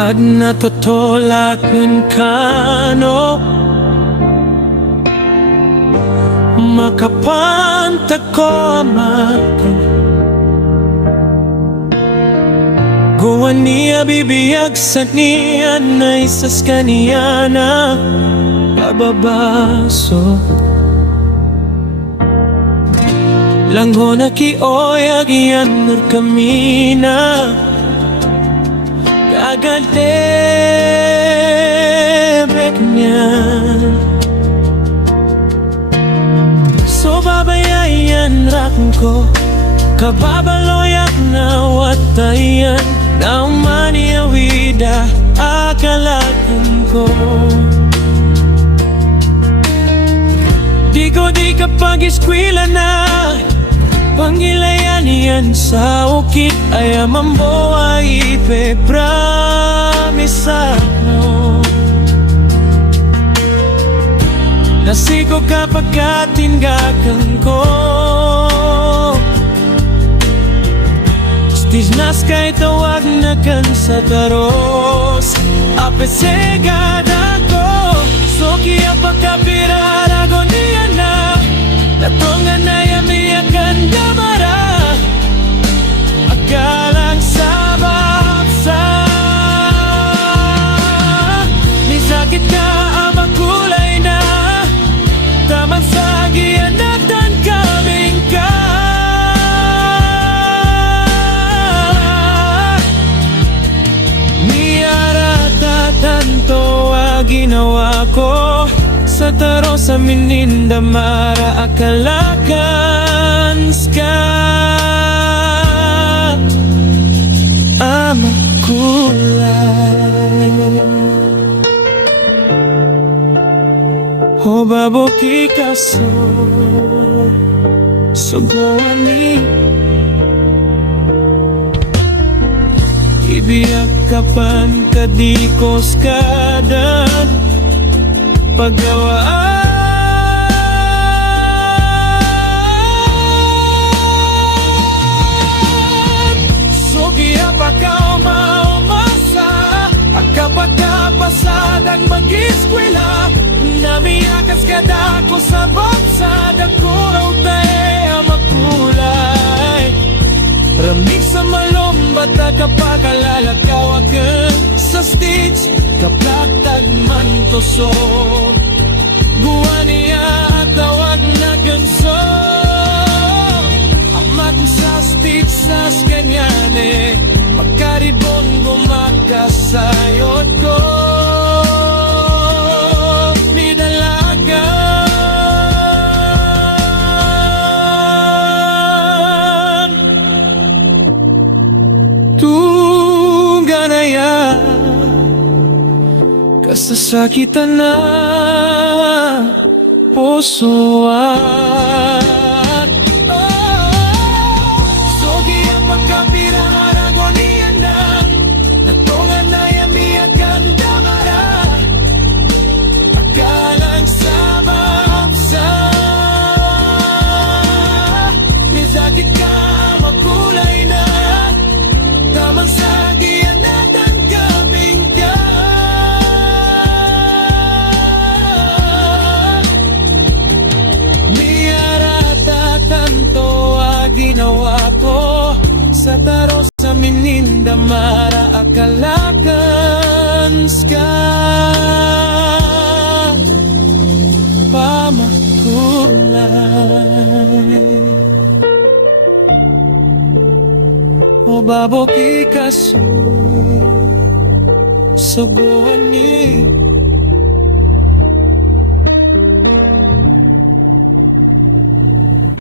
at natutulakan ka, no? Makapantag ko amakon Guwa niya bibiyag sa niya na isas kaniya na bababaso Langho na kioy agiyan nurkamina Gagadebek niya So babayayan rakon ko Kababaloyak na watayan Na umani awida akalakan ko Di ka pag-eskwila na Pangilayan yan sa ukit Ay amambo ay ipepramisa mo Nasigo ka pagkatinggakan ko Tisnas kay tawag na kan sa taros Apesegada ko Soki ang pagkapirarago niya na Natungan na yamiyakan damara Akalang sabab sa Nisakit ka ang makulay na Taman sa giyanatan kaming ka Tanto ginawa ko Sa taro sa mininda mara akalakan ska Amakulay O baboki kaso Sugawani Ibiyak kapan kadikos kadan Pagawaan Sugi apakaw maumasa Akapakapasadag mag-eskwela Namiyakas gada ko sa bansad Ako raw tayo makulay Ramig sa malombat na kapakalalakawakan Sa stage kaplatag man toso Guwa niya at tawag na ganso Amat sa stage sa skanyane Magkaribon gumakasayot ko Ni dalaga Tunganaya Kasasakitan na pusoan Sogi ang pagkapirarago niya na Natungan na yamiyakan damara Akalang sabab sa Nizakit ka makulay na Tamang sa giyanatan kaming ka Miyarata tanto ginawa ko Sa taro sa mininda mara akalakan ska Pamakulay O baboki kaso Sugoni